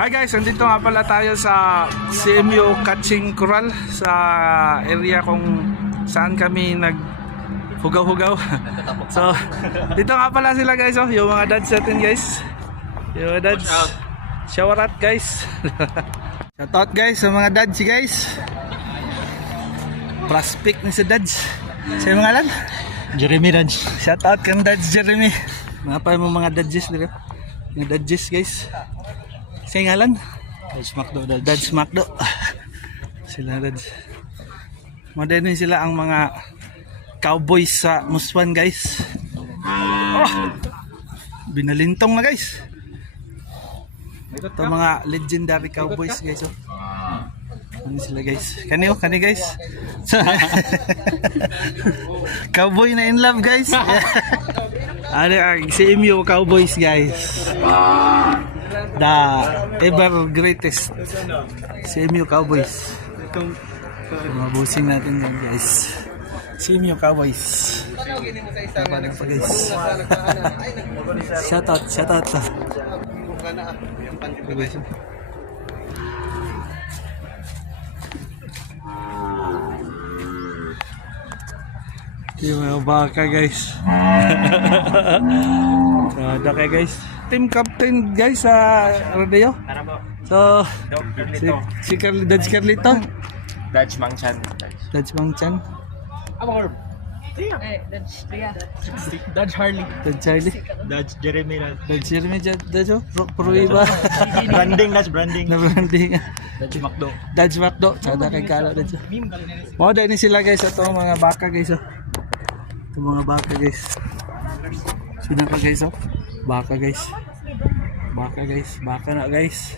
Hi guys, nandito nga pala tayo sa CMU Catching Coral sa area kung saan kami naghugaw-hugaw. So, dito nga pala sila guys, oh, yung mga dads natin guys. Yung mga dads. Shout out guys. Shout out guys sa mga dads guys. Prospect ni sa dads. Sa mga lan? Jeremy Raj. Shout out kang dads Jeremy. Mga pa yung mga dads dito. Mga dads guys. Sa ngalan? Dads Macdo. Dads Macdo. Sila dads. Modernin sila ang mga cowboys sa Muswan guys. Oh! Binalintong na guys. Ito mga legendary cowboys guys. Oh. Ano sila guys? Kani guys. Cowboy na in love guys. Ano ang CMU Cowboys guys. The ever greatest CMU Cowboys. Itong mabusing natin yan guys. CMU Cowboys. Tama lang pa guys. Shout out. Guys. Yung mga baka guys. Ada kayo guys. Team captain guys sa rodeo. So si Dodge Carlito. Dodge Mangchan. Dodge Mangchan. Dodge Harley. Dodge Charlie. Dodge Jeremy Raj. Dodge Jeremy Dodge Pruiba. Branding. Na branding. Dodge Macdo. Dodge Macdo. Sada kay kala Dodge. Mo dai ni sila guys ato mga baka guys. Ito mga baka guys. Sino pa guys? Baka guys. Baka na guys.